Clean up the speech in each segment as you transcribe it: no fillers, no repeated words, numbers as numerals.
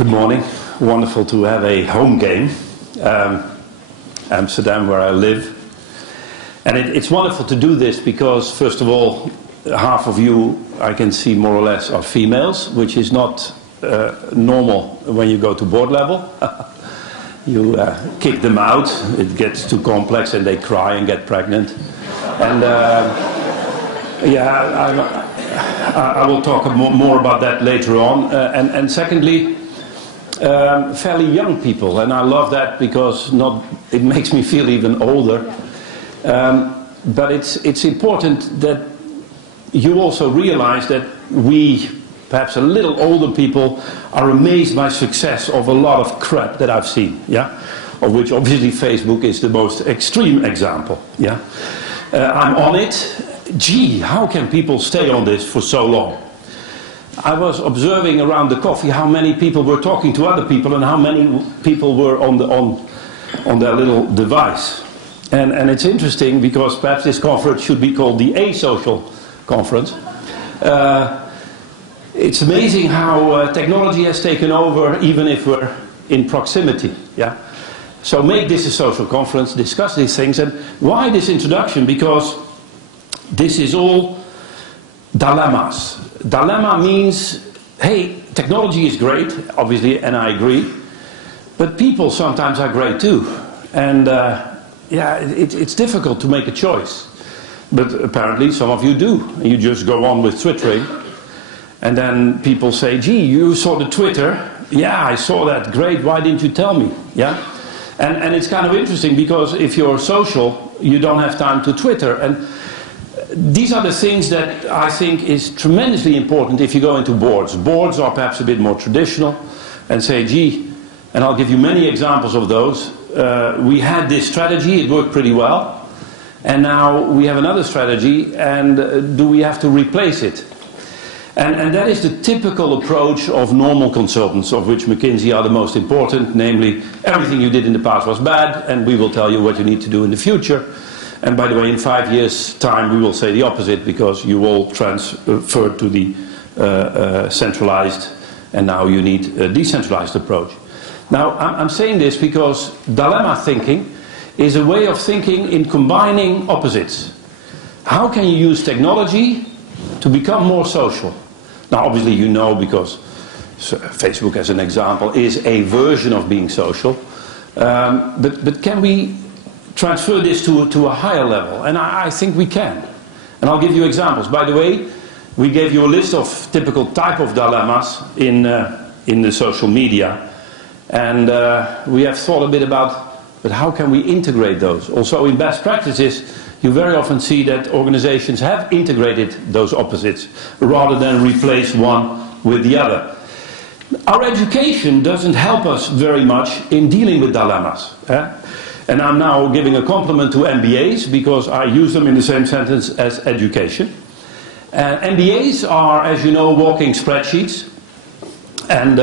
Good morning. Wonderful to have a home game. Amsterdam, where I live. And it's wonderful to do this because, first of all, half of you I can see more or less are females, which is not normal when you go to board level. You kick them out, it gets too complex and they cry and get pregnant. And I will talk more about that later on. And secondly, fairly young people, and I love that because it makes me feel even older. But it's important that you also realize that we, perhaps a little older people, are amazed by success of a lot of crap that I've seen, yeah? Of which obviously Facebook is the most extreme example, yeah? I'm on it. Gee, how can people stay on this for so long? I was observing around the coffee how many people were talking to other people and how many people were on their little device. And it's interesting because perhaps this conference should be called the asocial conference. It's amazing how technology has taken over even if we're in proximity. Yeah? So make this a social conference, discuss these things. And why this introduction? Because this is all dilemmas. Dilemma means, hey, technology is great, obviously, and I agree. But people sometimes are great too. And it's difficult to make a choice. But apparently some of you do. You just go on with twittering. And then people say, gee, you saw the Twitter. Yeah, I saw that. Great. Why didn't you tell me? Yeah. And it's kind of interesting because if you're social, you don't have time to Twitter. And these are the things that I think is tremendously important if you go into boards. Boards are perhaps a bit more traditional and say, gee, and I'll give you many examples of those. We had this strategy, it worked pretty well. And now we have another strategy, and do we have to replace it? And that is the typical approach of normal consultants, of which McKinsey are the most important, namely, everything you did in the past was bad, and we will tell you what you need to do in the future. And by the way, in 5 years' time, we will say the opposite, because you all transferred to the centralized, and now you need a decentralized approach. Now, I'm saying this because dilemma thinking is a way of thinking in combining opposites. How can you use technology to become more social? Now, obviously, you know, because Facebook, as an example, is a version of being social. But can we transfer this to a higher level? And I think we can. And I'll give you examples. By the way, we gave you a list of typical type of dilemmas in the social media. And we have thought a bit about, but how can we integrate those? Also in best practices, you very often see that organizations have integrated those opposites rather than replace one with the other. Our education doesn't help us very much in dealing with dilemmas. And I'm now giving a compliment to MBAs because I use them in the same sentence as education. MBAs are, as you know, walking spreadsheets, and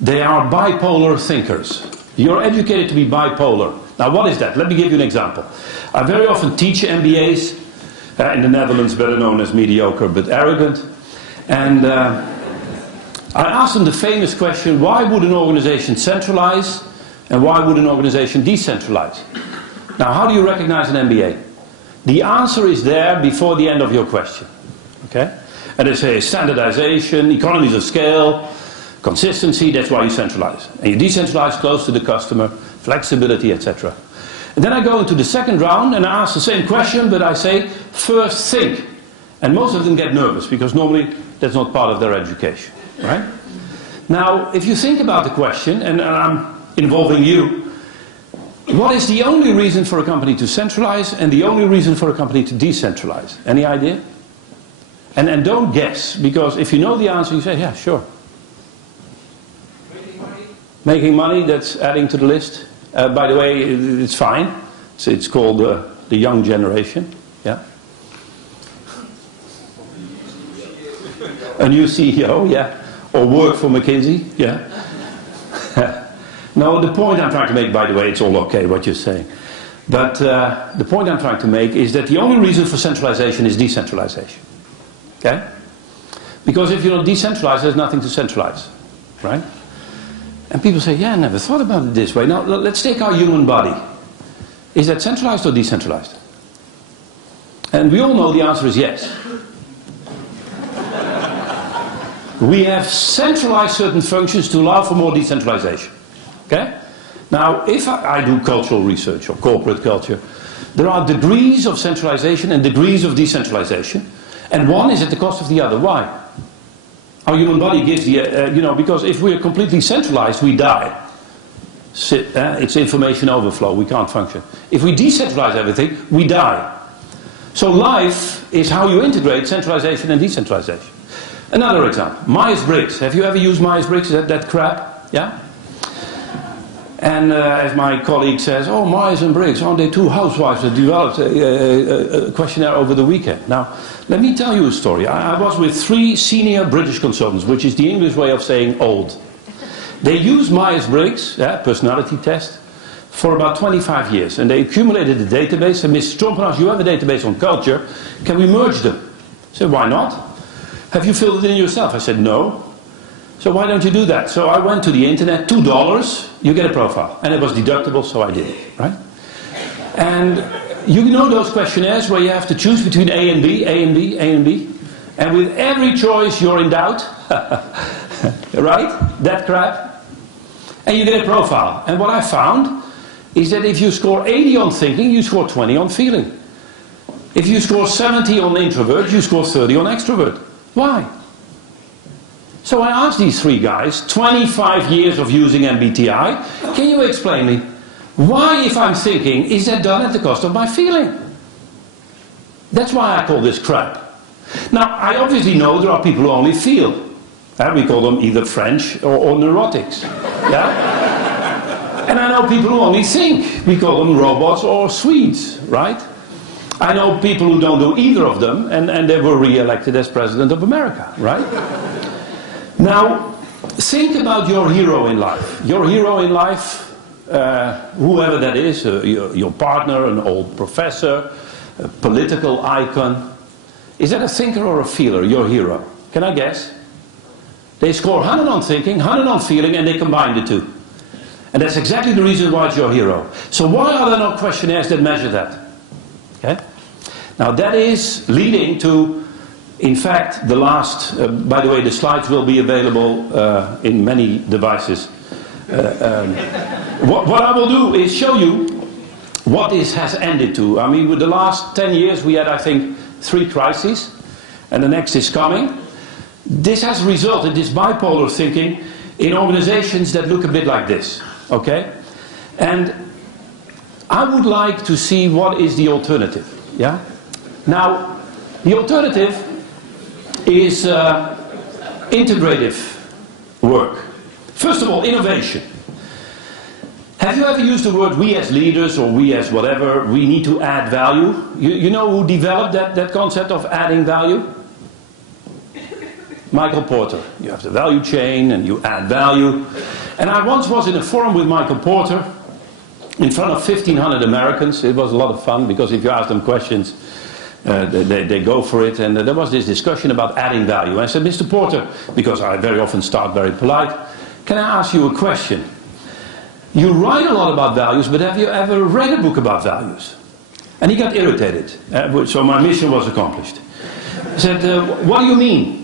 they are bipolar thinkers. You're educated to be bipolar. Now, what is that? Let me give you an example. I very often teach MBAs, in the Netherlands better known as mediocre but arrogant. And I ask them the famous question, why would an organization centralize and why would an organization decentralize? Now, how do you recognize an MBA? The answer is there before the end of your question. Okay? And they say standardization, economies of scale, consistency, that's why you centralize. And you decentralize close to the customer, flexibility, etc. And then I go into the second round and I ask the same question, but I say, first think. And most of them get nervous because normally that's not part of their education. Right? Now, if you think about the question, and I'm involving you, what is the only reason for a company to centralize and the only reason for a company to decentralize? Any idea? And don't guess, because if you know the answer, you say, yeah, sure. Making money, that's adding to the list. By the way, it's fine. So it's called the young generation. Yeah. A new CEO, yeah. Or work for McKinsey, yeah. No, the point I'm trying to make, by the way, it's all okay what you're saying. But the point I'm trying to make is that the only reason for centralization is decentralization. Okay? Because if you're not decentralized, there's nothing to centralize. Right? And people say, yeah, I never thought about it this way. Now, let's take our human body. Is that centralized or decentralized? And we all know the answer is yes. We have centralized certain functions to allow for more decentralization. Okay? Now, if I do cultural research or corporate culture, there are degrees of centralization and degrees of decentralization. And one is at the cost of the other. Why? Our human body gives the, because if we're completely centralized, we die. It's information overflow, we can't function. If we decentralize everything, we die. So life is how you integrate centralization and decentralization. Another example, Myers-Briggs. Have you ever used Myers-Briggs, that crap? Yeah? And as my colleague says, oh, Myers and Briggs, aren't they two housewives that developed a questionnaire over the weekend? Now, let me tell you a story. I was with 3 senior British consultants, which is the English way of saying old. They used Myers-Briggs, personality test, for about 25 years. And they accumulated a database. And Mr. Trompenaars, you have a database on culture. Can we merge them? I said, why not? Have you filled it in yourself? I said, no. So why don't you do that? So I went to the internet, $2, you get a profile. And it was deductible, so I did it, right? And you know those questionnaires where you have to choose between A and B, A and B, A and B? And with every choice you're in doubt, right? That crap. And you get a profile. And what I found is that if you score 80 on thinking, you score 20 on feeling. If you score 70 on introvert, you score 30 on extrovert. Why? So I asked these 3 guys, 25 years of using MBTI, can you explain me, why if I'm thinking, is that done at the cost of my feeling? That's why I call this crap. Now, I obviously know there are people who only feel. We call them either French or neurotics. Yeah? And I know people who only think. We call them robots or Swedes, right? I know people who don't do either of them, and they were re-elected as President of America, right? Now, think about your hero in life. Your hero in life, whoever that is, your partner, an old professor, a political icon. Is that a thinker or a feeler, your hero? Can I guess? They score 100 on thinking, 100 on feeling, and they combine the two. And that's exactly the reason why it's your hero. So why are there no questionnaires that measure that? Okay? Now that is leading to, in fact, the last, by the way, the slides will be available in many devices. What I will do is show you what this has ended to. I mean, with the last 10 years we had, I think, 3 crises, and the next is coming. This has resulted, this bipolar thinking, in organizations that look a bit like this. Okay? And I would like to see what is the alternative. Yeah? Now, the alternative is integrative work. First of all, innovation. Have you ever used the word we as leaders or we as whatever, we need to add value? You know who developed that concept of adding value? Michael Porter. You have the value chain and you add value. And I once was in a forum with Michael Porter in front of 1,500 Americans. It was a lot of fun because if you ask them questions, they go for it. And there was this discussion about adding value. And I said, Mr. Porter, because I very often start very polite, can I ask you a question? You write a lot about values, but have you ever read a book about values? And he got irritated. So my mission was accomplished. He said, what do you mean?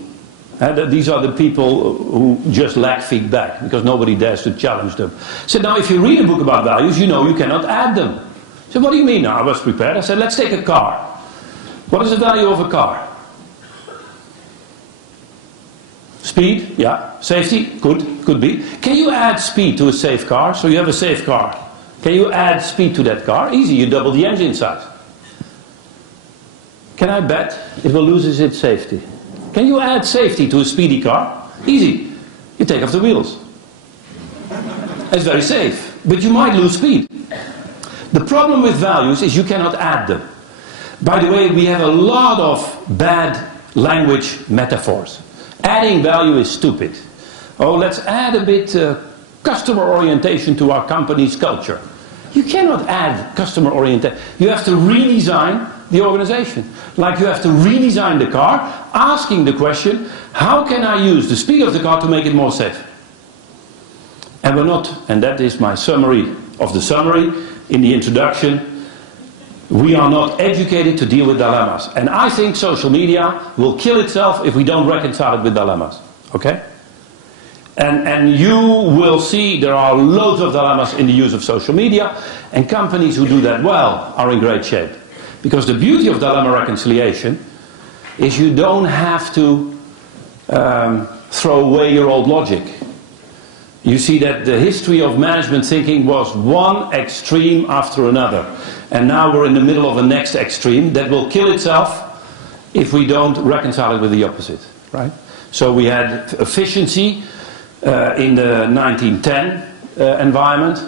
These are the people who just lack feedback, because nobody dares to challenge them. I said, now if you read a book about values, you know you cannot add them. I said, what do you mean? Now, I was prepared. I said, let's take a car. What is the value of a car? Speed, yeah. Safety, could be. Can you add speed to a safe car? So you have a safe car. Can you add speed to that car? Easy, you double the engine size. Can I bet it will lose its safety? Can you add safety to a speedy car? Easy, you take off the wheels. It's very safe, but you might lose speed. The problem with values is you cannot add them. By the way, we have a lot of bad language metaphors. Adding value is stupid. Oh, let's add a bit customer orientation to our company's culture. You cannot add customer orientation. You have to redesign the organization. Like you have to redesign the car, asking the question, how can I use the speed of the car to make it more safe? And we're not, and that is my summary of the summary in the introduction, we are not educated to deal with dilemmas. And I think social media will kill itself if we don't reconcile it with dilemmas. Okay? And you will see there are loads of dilemmas in the use of social media, and companies who do that well are in great shape. Because the beauty of dilemma reconciliation is you don't have to throw away your old logic. You see that the history of management thinking was one extreme after another. And now we're in the middle of a next extreme that will kill itself if we don't reconcile it with the opposite. Right? So we had efficiency in the 1910 environment,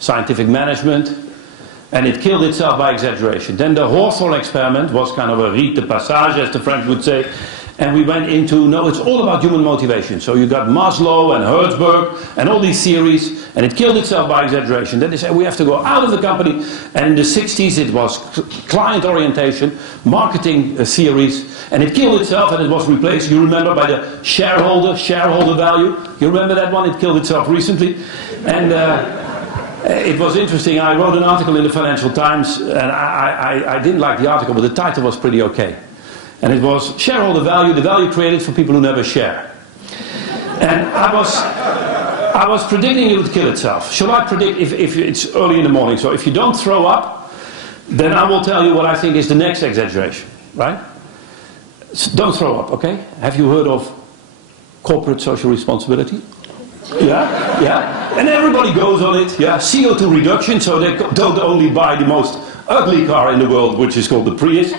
scientific management, and it killed itself by exaggeration. Then the Hawthorne experiment was kind of a rite de passage, as the French would say, and we went into, no, it's all about human motivation. So you got Maslow and Herzberg and all these theories, and it killed itself by exaggeration. Then they said we have to go out of the company, and in the 60s it was client orientation, marketing theories, and it killed itself and it was replaced, you remember, by the shareholder value. You remember that one? It killed itself recently. And it was interesting, I wrote an article in the Financial Times, and I didn't like the article, but the title was pretty okay. And it was shareholder value, the value created for people who never share. And I was predicting it would kill itself. Shall I predict, if it's early in the morning, so if you don't throw up, then I will tell you what I think is the next exaggeration, right? So don't throw up, okay? Have you heard of corporate social responsibility? Yeah, yeah. And everybody goes on it, yeah. CO2 reduction, so they don't only buy the most ugly car in the world, which is called the Prius.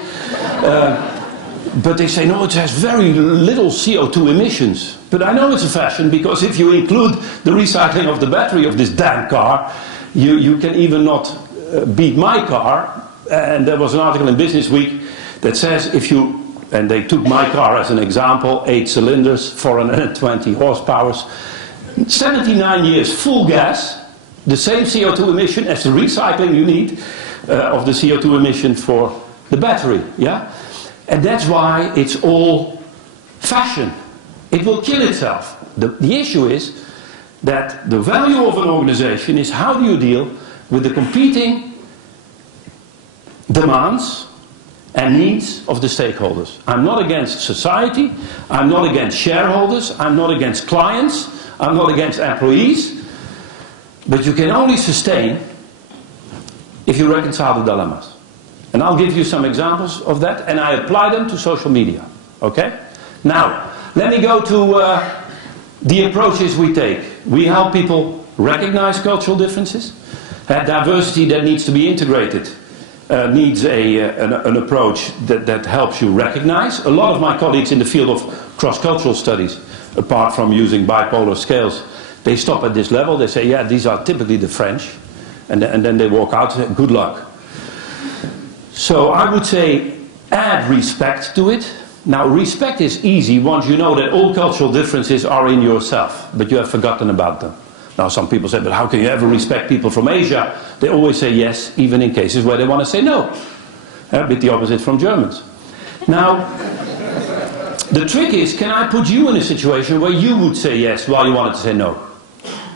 But they say, no, it has very little CO2 emissions. But I know it's a fashion, because if you include the recycling of the battery of this damn car, you can even not beat my car. And there was an article in Business Week that says if you, and they took my car as an example, 8 cylinders, 420 horsepower, 79 years full gas, the same CO2 emission as the recycling you need of the CO2 emission for the battery, yeah? And that's why it's all fashion. It will kill itself. The issue is that the value of an organization is how do you deal with the competing demands and needs of the stakeholders. I'm not against society, I'm not against shareholders, I'm not against clients, I'm not against employees, but you can only sustain if you reconcile the dilemmas. And I'll give you some examples of that, and I apply them to social media. Okay? Now, let me go to the approaches we take. We help people recognize cultural differences. Diversity that needs to be integrated needs an approach that helps you recognize. A lot of my colleagues in the field of cross-cultural studies, apart from using bipolar scales, they stop at this level. They say, yeah, these are typically the French. And then they walk out and say, good luck. So I would say add respect to it. Now respect is easy once you know that all cultural differences are in yourself, but you have forgotten about them. Now some people say, but how can you ever respect people from Asia? They always say yes, even in cases where they want to say no. A bit the opposite from Germans. Now, the trick is, can I put you in a situation where you would say yes while you wanted to say no?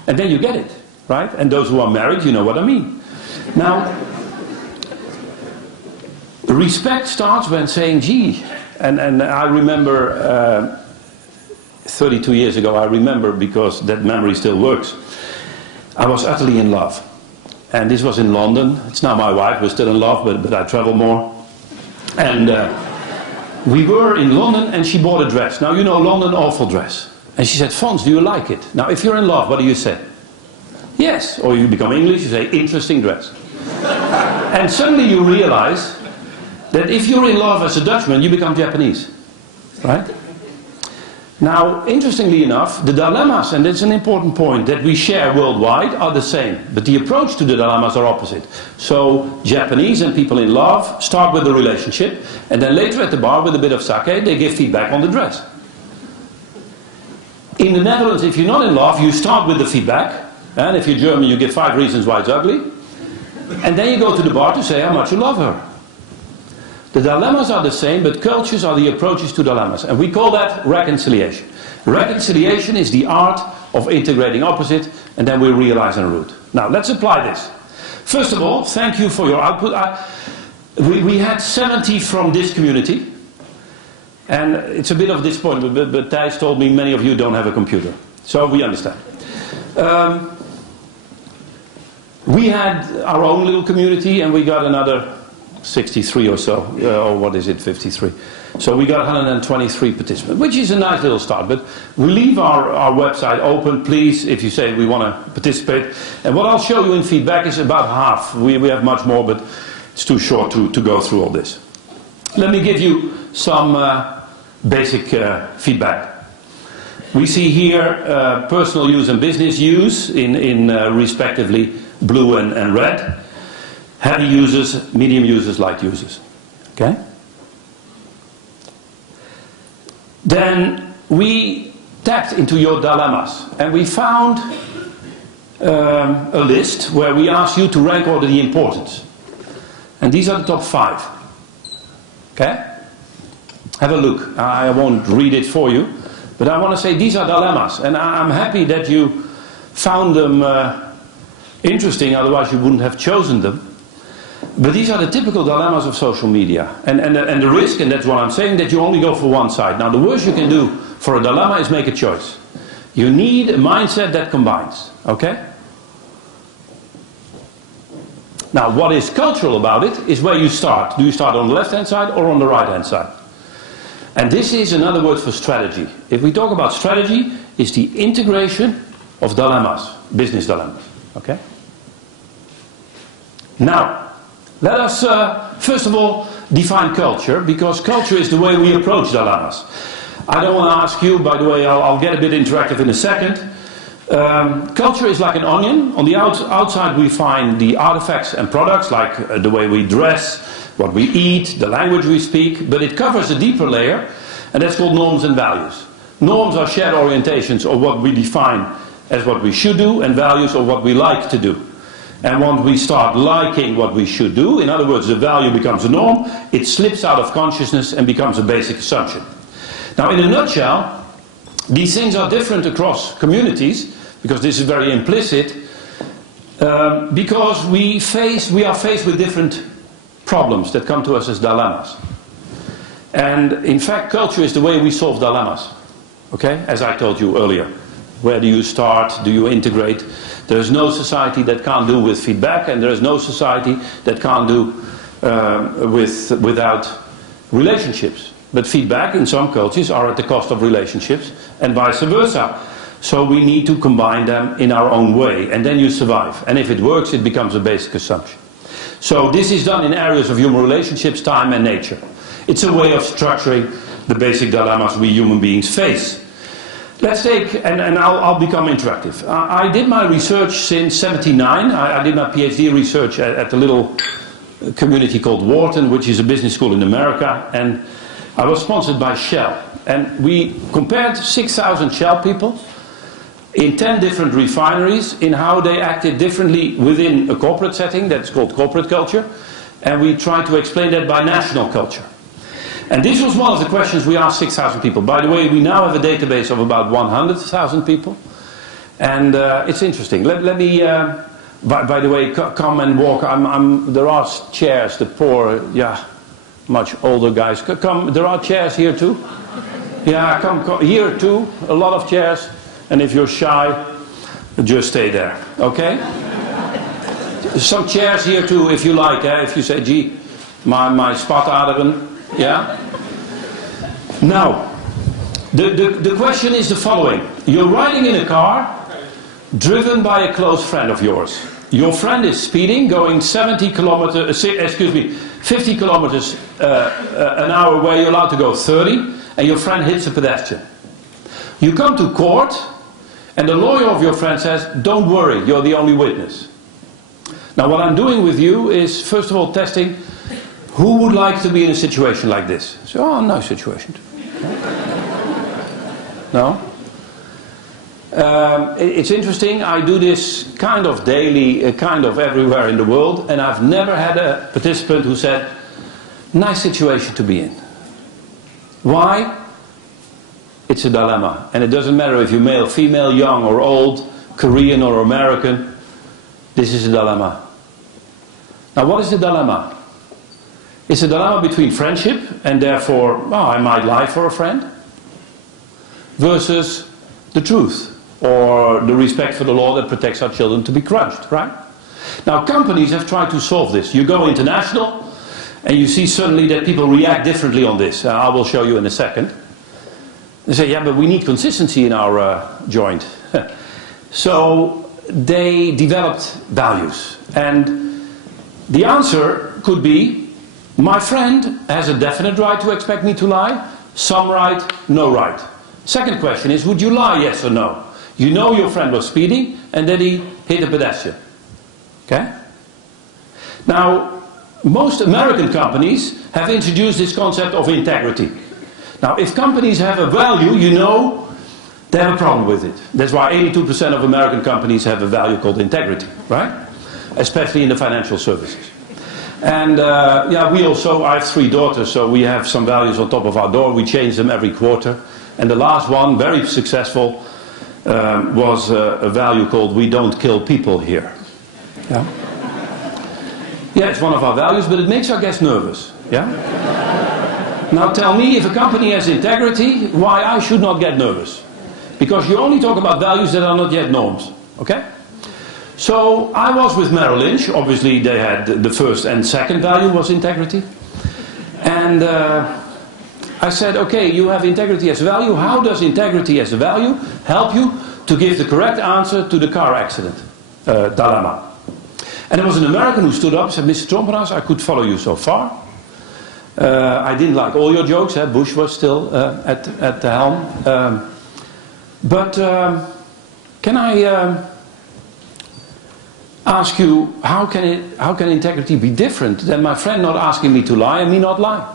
And then you get it, right? And those who are married, you know what I mean. Now, respect starts when saying, gee, and I remember 32 years ago, I remember because that memory still works, I was utterly in love. And this was in London. It's now my wife, we're still in love, but I travel more. And we were in London and she bought a dress. Now you know London, awful dress. And she said, Fons, do you like it? Now if you're in love, what do you say? Yes. Or you become English, you say, interesting dress. And suddenly you realize that if you're in love as a Dutchman, you become Japanese, right? Now, interestingly enough, the dilemmas, and that's an important point, that we share worldwide are the same, but the approach to the dilemmas are opposite. So, Japanese and people in love start with the relationship, and then later at the bar with a bit of sake, they give feedback on the dress. In the Netherlands, if you're not in love, you start with the feedback, and if you're German, you give 5 reasons why it's ugly, and then you go to the bar to say how much you love her. The dilemmas are the same, but cultures are the approaches to dilemmas. And we call that reconciliation. Reconciliation is the art of integrating opposite, and then we realize en route. Now, let's apply this. First of all, thank you for your output. We had 70 from this community. And it's a bit of disappointment, but Thijs told me many of you don't have a computer. So we understand. We had our own little community, and we got another 63 or so. Or what is it, 53. So we got 123 participants, which is a nice little start. But we leave our website open, please, if you say we want to participate. And what I'll show you in feedback is about half. We have much more, but it's too short to go through all this. Let me give you some basic feedback. We see here personal use and business use in respectively blue and red. Heavy users, medium users, light users. Okay? Then we tapped into your dilemmas, and we found a list where we asked you to rank order the importance. And these are the top 5. Okay? Have a look. I won't read it for you, but I want to say these are dilemmas, and I'm happy that you found them interesting, otherwise you wouldn't have chosen them. But these are the typical dilemmas of social media. And the risk, and that's what I'm saying, that you only go for one side. Now, the worst you can do for a dilemma is make a choice. You need a mindset that combines. Okay? Now, what is cultural about it is where you start. Do you start on the left-hand side or on the right-hand side? And this is another word for strategy. If we talk about strategy, it's the integration of dilemmas, business dilemmas. Okay? Now, let us first of all define culture, because culture is the way we approach dilemmas. I don't want to ask you, by the way, I'll get a bit interactive in a second. Culture is like an onion. On the outside we find the artifacts and products, like the way we dress, what we eat, the language we speak, but it covers a deeper layer, and that's called norms and values. Norms are shared orientations, or what we define as what we should do, and values are what we like to do. And when we start liking what we should do, in other words, the value becomes a norm, it slips out of consciousness and becomes a basic assumption. Now, in a nutshell, these things are different across communities, because this is very implicit, because we are faced with different problems that come to us as dilemmas. And in fact, culture is the way we solve dilemmas. Okay? As I told you earlier. Where do you start? Do you integrate? There is no society that can't do with feedback, and there is no society that can't do without relationships. But feedback in some cultures are at the cost of relationships, and vice versa. So we need to combine them in our own way, and then you survive. And if it works, it becomes a basic assumption. So this is done in areas of human relationships, time and nature. It's a way of structuring the basic dilemmas we human beings face. Let's take, and I'll become interactive. I did my research since '79. I did my PhD research at a little community called Wharton, which is a business school in America, and I was sponsored by Shell. And we compared 6,000 Shell people in 10 different refineries in how they acted differently within a corporate setting, that's called corporate culture, and we tried to explain that by national culture. And this was one of the questions we asked 6,000 people. By the way, we now have a database of about 100,000 people. And it's interesting. Let me, by the way, come and walk. There are chairs, the poor, much older guys. Come, there are chairs here too. Yeah, come, here too. A lot of chairs. And if you're shy, just stay there. Okay? Some chairs here too, if you like. If you say, gee, my spataderen. Yeah? Now, the question is the following. You're riding in a car driven by a close friend of yours. Your friend is speeding, going 50 kilometers an hour where you're allowed to go 30, and your friend hits a pedestrian. You come to court, and the lawyer of your friend says, don't worry, you're the only witness. Now what I'm doing with you is, first of all, testing who would like to be in a situation like this? So, oh, no situation. No? It's interesting, I do this kind of daily, kind of everywhere in the world, and I've never had a participant who said, Nice situation to be in. Why? It's a dilemma. And it doesn't matter if you're male, female, young or old, Korean or American. This is a dilemma. Now what is the dilemma? It's a dilemma between friendship, and therefore, well, I might lie for a friend, versus the truth, or the respect for the law that protects our children to be crushed, right? Now companies have tried to solve this. You go international, and you see suddenly that people react differently on this. I will show you in a second. They say, yeah, but we need consistency in our joint. So they developed values. And the answer could be, my friend has a definite right to expect me to lie, some right, no right. Second question is, would you lie, yes or no? You know your friend was speeding and that he hit a pedestrian. Okay? Now, most American companies have introduced this concept of integrity. Now, if companies have a value, you know they have a problem with it. That's why 82% of American companies have a value called integrity, right? Especially in the financial services. And yeah, we also, I have 3 daughters, so we have some values on top of our door. We change them every quarter. And the last one, very successful, was a value called "we don't kill people here." Yeah? Yeah, it's one of our values, but it makes our guests nervous. Yeah? Now tell me, if a company has integrity, why I should not get nervous? Because you only talk about values that are not yet norms. Okay? So I was with Merrill Lynch. Obviously they had the first and second value was integrity. And I said, okay, you have integrity as a value. How does integrity as a value help you to give the correct answer to the car accident dilemma? And there was an American who stood up and said, Mr. Trompenaars, I could follow you so far. I didn't like all your jokes. Bush was still at the helm. But can I ask you, how can integrity be different than my friend not asking me to lie and me not lie?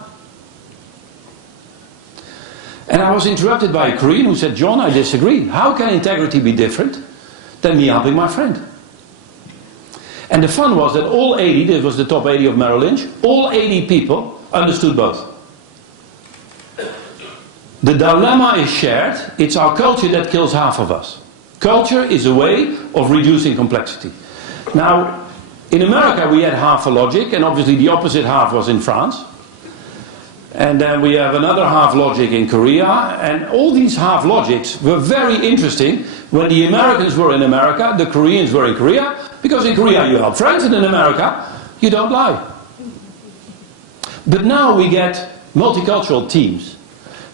And I was interrupted by a Korean who said, John, I disagree. How can integrity be different than me helping my friend? And the fun was that all 80, this was the top 80 of Merrill Lynch, all 80 people understood both. The dilemma is shared. It's our culture that kills half of us. Culture is a way of reducing complexity. Now, in America we had half a logic, and obviously the opposite half was in France. And then we have another half logic in Korea, and all these half logics were very interesting when the Americans were in America, the Koreans were in Korea, because in Korea you help friends, and in America you don't lie. But now we get multicultural teams,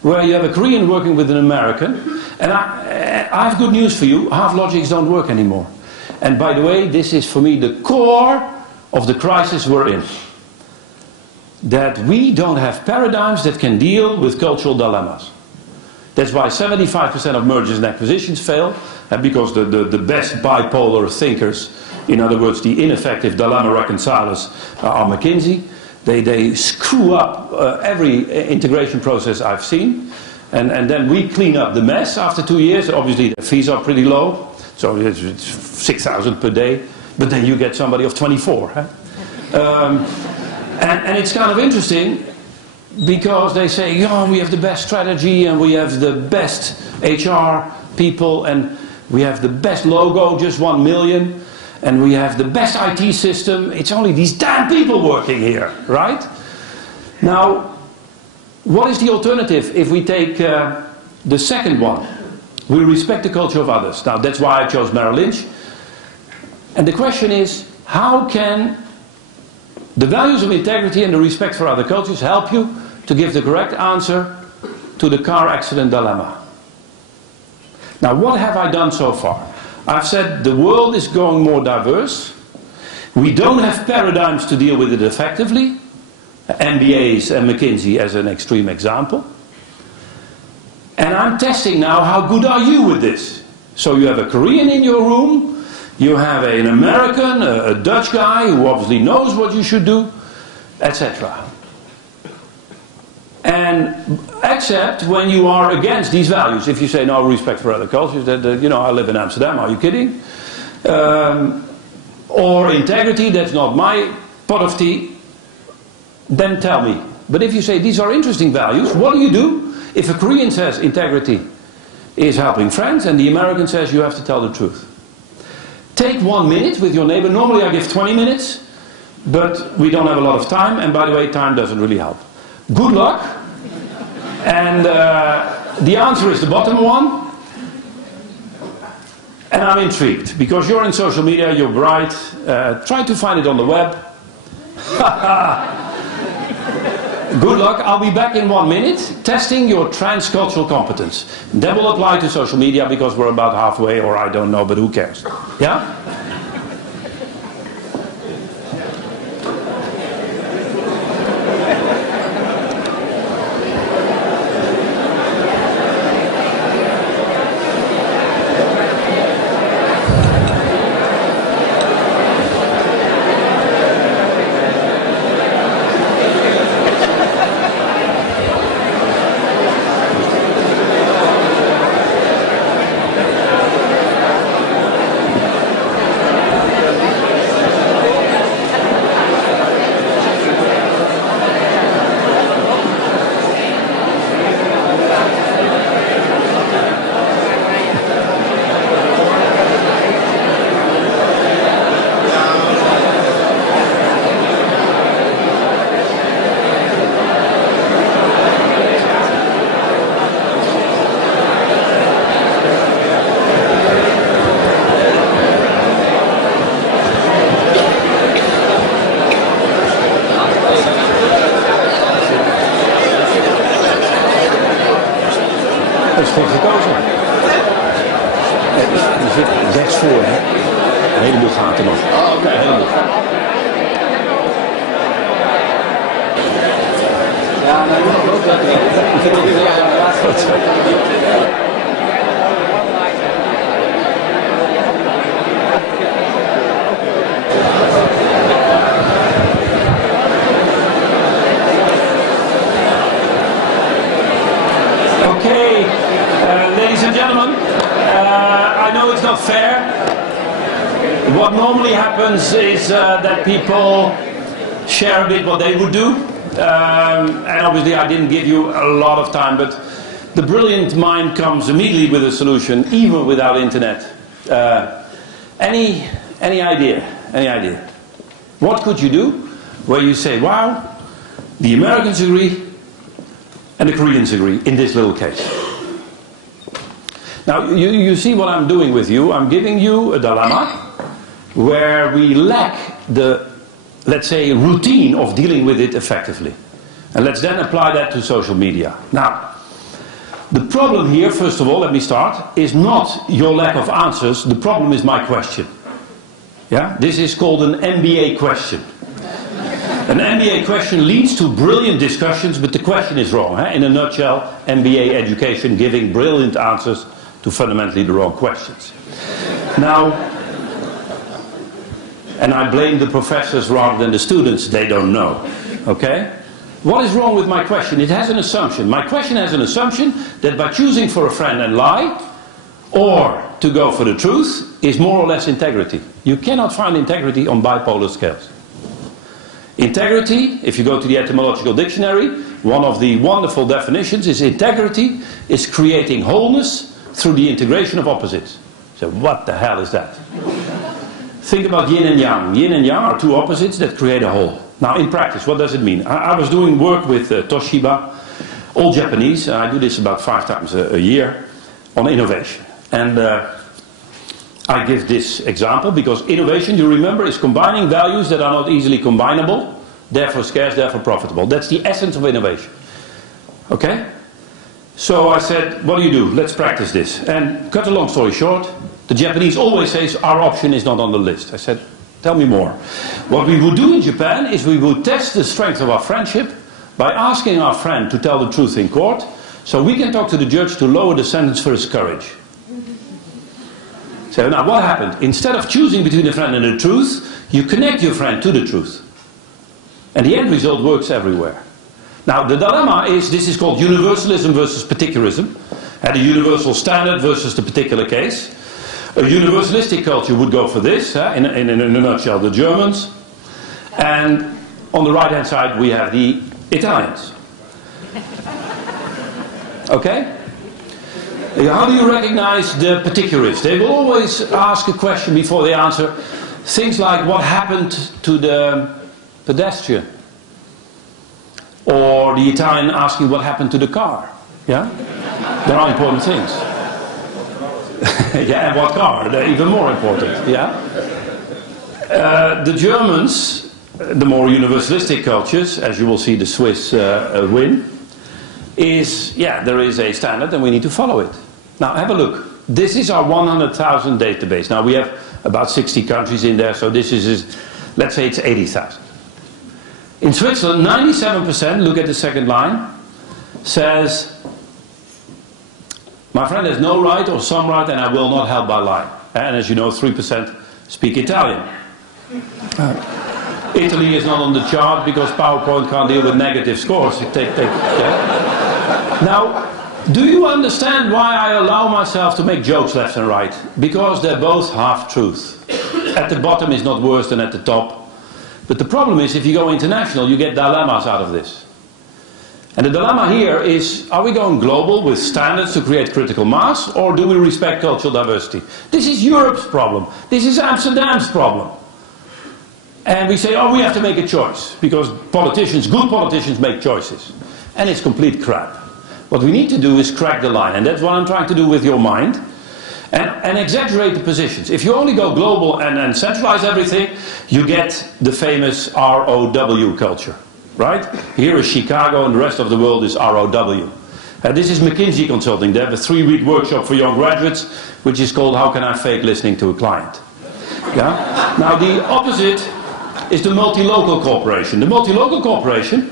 where you have a Korean working with an American, and I have good news for you, half logics don't work anymore. And by the way, this is for me the core of the crisis we're in. That we don't have paradigms that can deal with cultural dilemmas. That's why 75% of mergers and acquisitions fail, because the best bipolar thinkers, in other words the ineffective dilemma reconcilers, are McKinsey. They screw up every integration process I've seen, and then we clean up the mess after 2 years. Obviously the fees are pretty low, so it's 6,000 per day, but then you get somebody of 24. Huh? And it's kind of interesting because they say, oh, we have the best strategy and we have the best HR people and we have the best logo, just 1 million, and we have the best IT system. It's only these damn people working here, right? Now, what is the alternative if we take the second one? We respect the culture of others. Now, that's why I chose Merrill Lynch. And the question is, how can the values of integrity and the respect for other cultures help you to give the correct answer to the car accident dilemma? Now, what have I done so far? I've said the world is growing more diverse. We don't have paradigms to deal with it effectively. MBAs and McKinsey as an extreme example. And I'm testing now, how good are you with this? So you have a Korean in your room. You have an American, a Dutch guy who obviously knows what you should do, etc. And except when you are against these values. If you say no respect for other cultures, that you know, I live in Amsterdam, are you kidding? Or integrity, that's not my pot of tea, then tell me, But if you say these are interesting values, what do you do? If a Korean says integrity is helping friends and the American says you have to tell the truth. Take 1 minute with your neighbor. Normally I give 20 minutes, but we don't have a lot of time, and by the way, time doesn't really help. Good luck. And the answer is the bottom one. And I'm intrigued, because you're in social media, you're bright. Try to find it on the web. Good luck. I'll be back in 1 minute, testing your transcultural competence. That will apply to social media, because we're about halfway, or I don't know, but who cares? Yeah? Ladies and gentlemen, I know it's not fair. What normally happens is that people share a bit what they would do. And obviously I didn't give you a lot of time, but the brilliant mind comes immediately with a solution, even without internet. Any idea? Any idea? What could you do where you say, wow, the Americans agree and the Koreans agree in this little case? Now, you see what I'm doing with you. I'm giving you a dilemma where we lack the, let's say, routine of dealing with it effectively. And let's then apply that to social media. Now, the problem here, first of all, let me start, is not your lack of answers. The problem is my question. Yeah? This is called an MBA question. An MBA question leads to brilliant discussions, but the question is wrong. In a nutshell, MBA education giving brilliant answers to fundamentally the wrong questions. Now, and I blame the professors rather than the students, they don't know. Okay? What is wrong with my question? It has an assumption. My question has an assumption that by choosing for a friend and lie, or to go for the truth, is more or less integrity. You cannot find integrity on bipolar scales. Integrity, if you go to the etymological dictionary, one of the wonderful definitions is integrity is creating wholeness through the integration of opposites. So what the hell is that? Think about yin and yang. Yin and yang are two opposites that create a whole. Now in practice, what does it mean? I was doing work with Toshiba, all Japanese, I do this about 5 times a year, on innovation. And I give this example because innovation, you remember, is combining values that are not easily combinable, therefore scarce, therefore profitable. That's the essence of innovation. Okay? So I said, what do? Let's practice this. And cut a long story short, the Japanese always say, our option is not on the list. I said, tell me more. What we would do in Japan is we would test the strength of our friendship by asking our friend to tell the truth in court, so we can talk to the judge to lower the sentence for his courage. So now what happened? Instead of choosing between the friend and the truth, you connect your friend to the truth. And the end result works everywhere. Now the dilemma is, this is called universalism versus particularism. And the universal standard versus the particular case. A universalistic culture would go for this, in a nutshell, the Germans. And on the right hand side we have the Italians. Okay? How do you recognize the particularists? They will always ask a question before they answer. Things like, what happened to the pedestrian? Or the Italian asking, what happened to the car? Yeah? There are important things. Yeah, and what car? They're even more important. Yeah? The Germans, the more universalistic cultures, as you will see the Swiss win, is, yeah, there is a standard and we need to follow it. Now have a look. This is our 100,000 database. Now we have about 60 countries in there, so this is, let's say it's 80,000. In Switzerland, 97%, look at the second line, says, my friend has no right or some right and I will not help by line. And as you know, 3% speak Italian. Italy is not on the chart because PowerPoint can't deal with negative scores. Yeah. Now, do you understand why I allow myself to make jokes left and right? Because they're both half-truth. At the bottom is not worse than at the top. But the problem is, if you go international, you get dilemmas out of this. And the dilemma here is, are we going global with standards to create critical mass, or do we respect cultural diversity? This is Europe's problem. This is Amsterdam's problem. And we say, oh, we have to make a choice, because politicians, good politicians, make choices. And it's complete crap. What we need to do is crack the line, and that's what I'm trying to do with your mind, and exaggerate the positions. If you only go global and centralize everything, you get the famous ROW culture, right? Here is Chicago and the rest of the world is ROW. This is McKinsey Consulting. They have a 3-week workshop for young graduates, which is called How Can I Fake Listening to a Client? Yeah? Now the opposite is the multi-local corporation. The multi-local corporation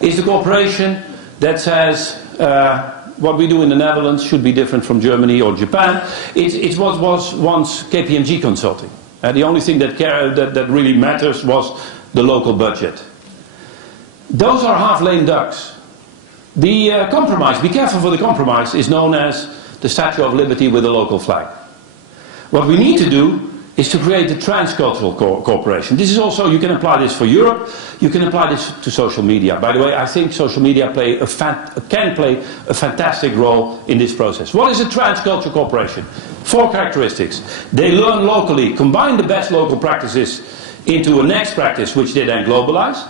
is the corporation that says what we do in the Netherlands should be different from Germany or Japan. It was once KPMG Consulting. The only thing that really matters was the local budget. Those are half-lame ducks. The compromise, be careful for the compromise, is known as the Statue of Liberty with a local flag. What we need to do is to create a transcultural cooperation. This is also, you can apply this for Europe, you can apply this to social media. By the way, I think social media can play a fantastic role in this process. What is a transcultural cooperation? 4 characteristics. They learn locally, combine the best local practices into a next practice which they then globalize.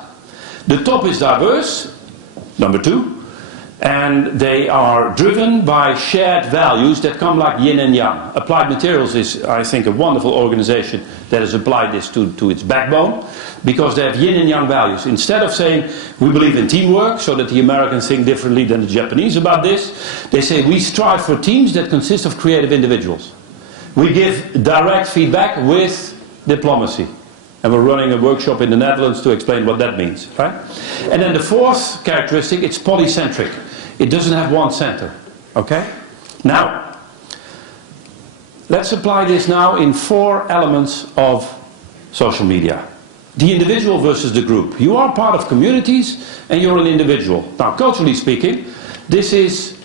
The top is diverse, number 2. And they are driven by shared values that come like yin and yang. Applied Materials is, I think, a wonderful organization that has applied this to its backbone, because they have yin and yang values. Instead of saying we believe in teamwork, so that the Americans think differently than the Japanese about this, they say we strive for teams that consist of creative individuals. We give direct feedback with diplomacy. And we're running a workshop in the Netherlands to explain what that means, right? And then the 4th characteristic, it's polycentric. It doesn't have one center, okay? Now, let's apply this now in 4 elements of social media. The individual versus the group. You are part of communities and you're an individual. Now, culturally speaking, this is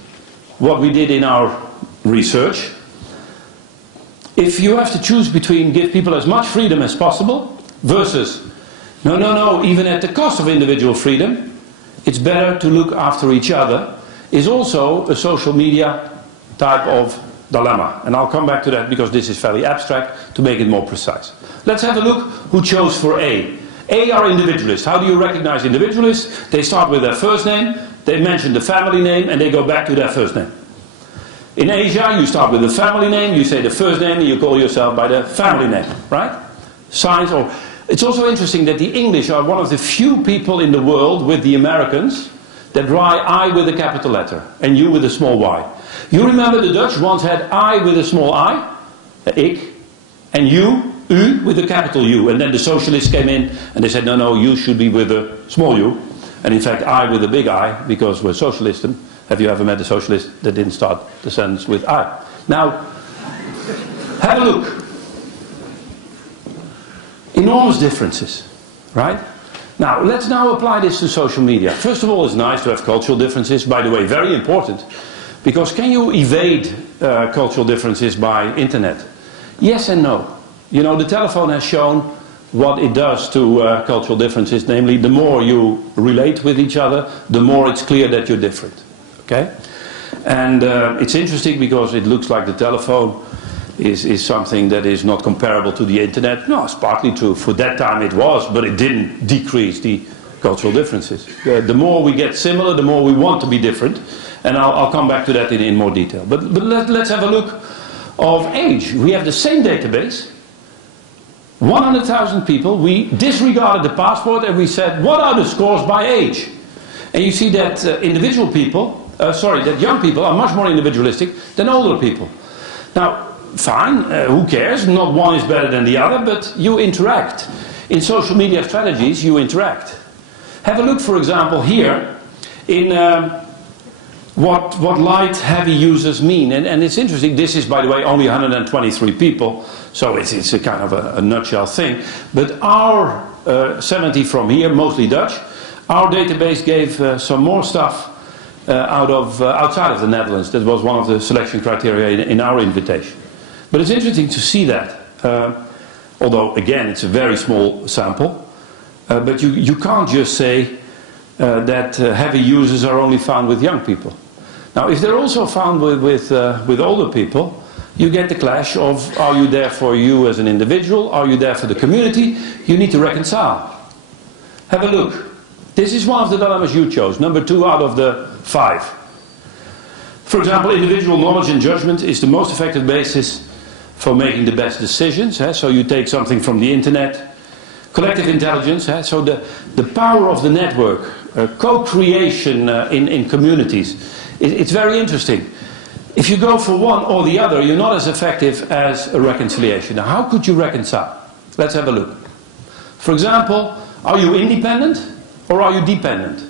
what we did in our research. If you have to choose between give people as much freedom as possible versus no, even at the cost of individual freedom, it's better to look after each other, is also a social media type of dilemma. And I'll come back to that because this is fairly abstract to make it more precise. Let's have a look who chose for A. A are individualists. How do you recognize individualists? They start with their first name, they mention the family name, and they go back to their first name. In Asia, you start with the family name, you say the first name, and you call yourself by the family name, right? Signs, or it's also interesting that the English are one of the few people in the world with the Americans that write I with a capital letter and you with a small y. You remember the Dutch once had I with a small I, ik, and you, u, with a capital U. And then the socialists came in and they said, no, you should be with a small u. And in fact, I with a big I, because we're socialists. Have you ever met a socialist that didn't start the sentence with I? Now, have a look. Enormous differences, right? Now, let's now apply this to social media. First of all, it's nice to have cultural differences. By the way, very important. Because can you evade cultural differences by internet? Yes and no. You know, the telephone has shown what it does to cultural differences, namely the more you relate with each other, the more it's clear that you're different. Okay? And it's interesting because it looks like the telephone is something that is not comparable to the internet. No, it's partly true. For that time it was, but it didn't decrease the cultural differences. The more we get similar, the more we want to be different. And I'll come back to that in more detail. But let's have a look of age. We have the same database. 100,000 people. We disregarded the passport and we said, what are the scores by age? And you see that individual people, that young people are much more individualistic than older people. Now, fine, who cares? Not one is better than the other, but you interact. In social media strategies, you interact. Have a look, for example, here in what light heavy users mean. And it's interesting, this is, by the way, only 123 people, so it's a kind of a nutshell thing. But our 70 from here, mostly Dutch, our database gave some more stuff outside of the Netherlands. That was one of the selection criteria in our invitation. But it's interesting to see that, although again it's a very small sample, but you can't just say that heavy users are only found with young people. Now if they're also found with older people, you get the clash of, are you there for you as an individual, are you there for the community? You need to reconcile. Have a look. This is one of the dilemmas you chose, number 2 out of the 5. For example, individual knowledge and judgment is the most effective basis for making the best decisions. So you take something from the internet. Collective intelligence, so the power of the network, co-creation in communities. It's very interesting. If you go for one or the other, you're not as effective as a reconciliation. Now, how could you reconcile? Let's have a look. For example, are you independent or are you dependent?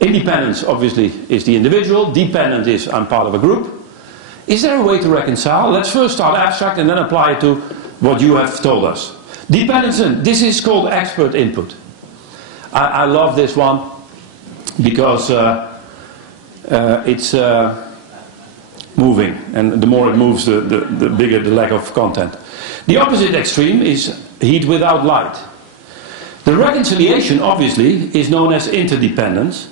Independence, obviously, is the individual. Dependent is, I'm part of a group. Is there a way to reconcile? Let's first start abstract and then apply it to what you have told us. Dependence, this is called expert input. I love this one because it's moving, and the more it moves, the bigger the lack of content. The opposite extreme is heat without light. The reconciliation, obviously, is known as interdependence.